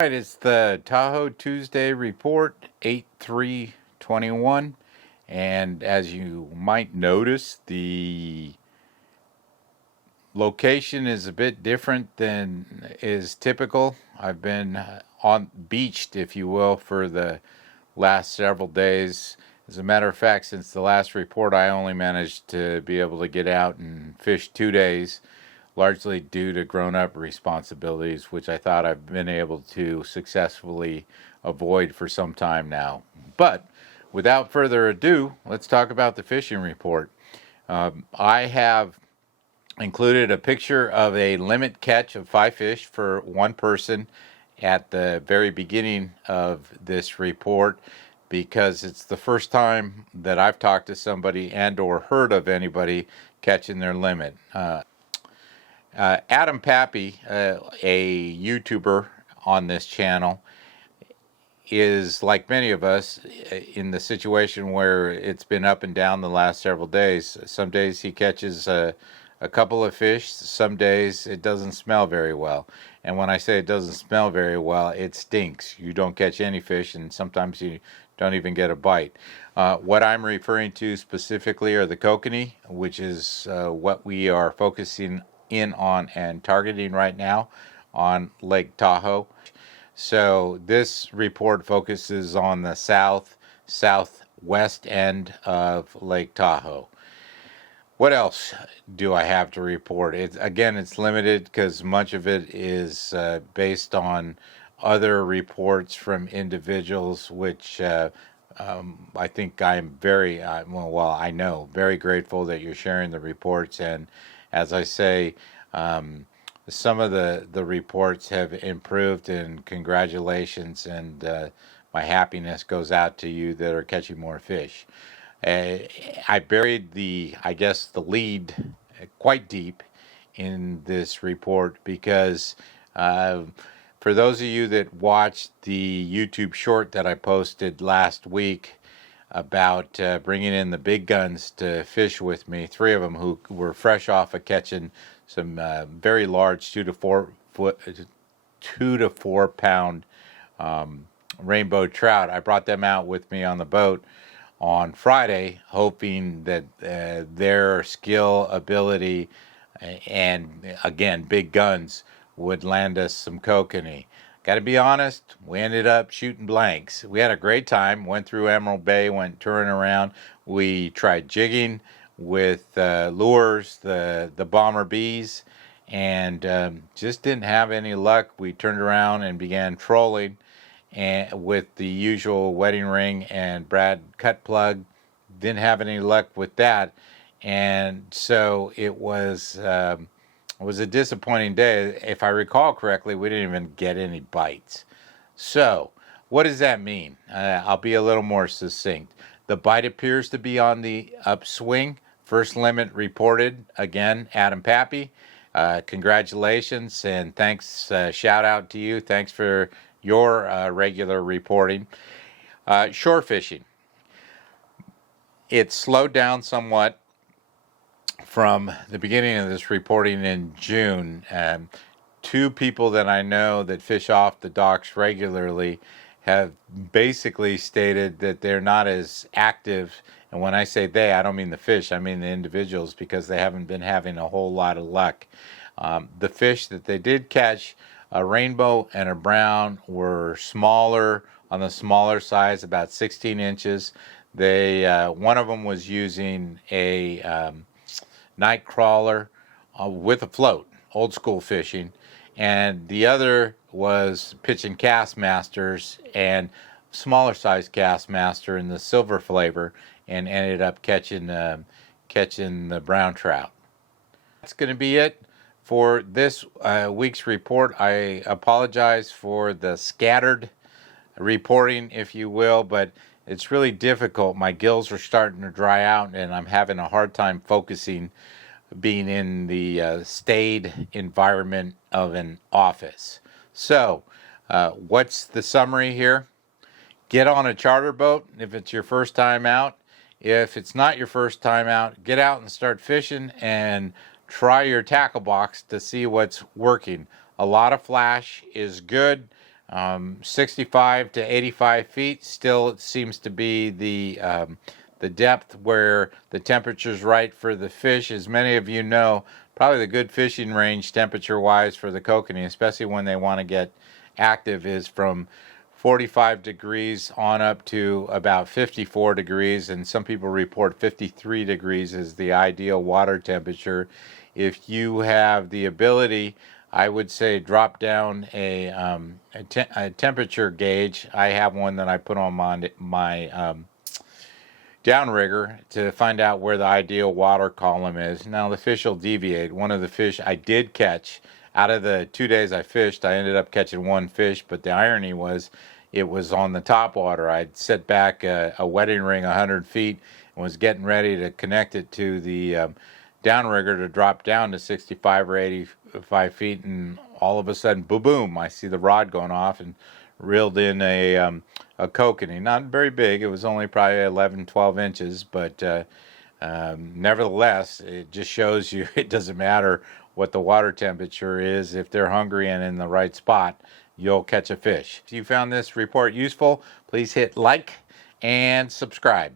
Right, it's the Tahoe Tuesday report, 8/3/21, and as you might notice, the location is a bit different than is typical. I've been on beached, if you will, for the last several days. As a matter of fact, since the last report, I only managed to be able to get out and fish 2 days, largely due to grown-up responsibilities, which I thought I've been able to successfully avoid for some time now. But without further ado, let's talk about the fishing report. I have included a picture of a limit catch of 5 fish for one person at the very beginning of this report, because it's the first time that I've talked to somebody and or heard of anybody catching their limit. Adam Pappy, a YouTuber on this channel, is like many of us in the situation where it's been up and down the last several days. Some days he catches a couple of fish, some days it doesn't smell very well. And when I say it doesn't smell very well, it stinks. You don't catch any fish, and sometimes you don't even get a bite. What I'm referring to specifically are the kokanee, which is what we are focusing in on and targeting right now on Lake Tahoe. So this report focuses on the southwest end of Lake Tahoe. What else do I have to report? It's limited because much of it is based on other reports from individuals, which I think I'm very I know very grateful that you're sharing the reports. And as I say, some of the reports have improved, and congratulations, and my happiness goes out to you that are catching more fish. I buried the lead quite deep in this report because for those of you that watched the YouTube short that I posted last week about bringing in the big guns to fish with me, three of them who were fresh off of catching some very large 2 to 4 pound rainbow trout. I brought them out with me on the boat on Friday, hoping that their skill, ability, and again, big guns would land us some kokanee. Got to be honest, we ended up shooting blanks. We had a great time, went through Emerald Bay, went touring around. We tried jigging with lures, the bomber bees, and just didn't have any luck. We turned around and began trolling and with the usual wedding ring and Brad cut plug. Didn't have any luck with that, and so it was a disappointing day. If I recall correctly, we didn't even get any bites. So what does that mean? I'll be a little more succinct. The bite appears to be on the upswing. First limit reported, again, Adam Pappy. Congratulations, and thanks, shout out to you. Thanks for your regular reporting. Shore fishing. It slowed down somewhat from the beginning of this reporting in June. Two people that I know that fish off the docks regularly have basically stated that they're not as active. And when I say they, I don't mean the fish, I mean the individuals, because they haven't been having a whole lot of luck. The fish that they did catch, a rainbow and a brown, were smaller, on the smaller size, about 16 inches. One of them was using a night crawler with a float, old school fishing, and the other was pitching cast masters and smaller size cast master in the silver flavor, and ended up catching the brown trout. That's going to be it for this week's report. I apologize for the scattered reporting, if you will, but it's really difficult. My gills are starting to dry out, and I'm having a hard time focusing, being in the staid environment of an office. So, what's the summary here? Get on a charter boat if it's your first time out. If it's not your first time out, get out and start fishing and try your tackle box to see what's working. A lot of flash is good. 65 to 85 feet still seems to be the depth where the temperature is right for the fish. As many of you know, probably the good fishing range temperature wise for the kokanee, especially when they want to get active, is from 45 degrees on up to about 54 degrees, and some people report 53 degrees is the ideal water temperature. If you have the ability, I would say drop down a temperature gauge. I have one that I put on my downrigger to find out where the ideal water column is. Now the fish will deviate. One of the fish I did catch, out of the 2 days I fished, I ended up catching one fish, but the irony was it was on the top water. I'd set back a wedding ring 100 feet and was getting ready to connect it to the downrigger to drop down to 65 or 85 feet, and all of a sudden, boom, boom, I see the rod going off and reeled in a kokanee. Not very big. It was only probably 11, 12 inches, but nevertheless, it just shows you it doesn't matter what the water temperature is. If they're hungry and in the right spot, you'll catch a fish. If you found this report useful, please hit like and subscribe.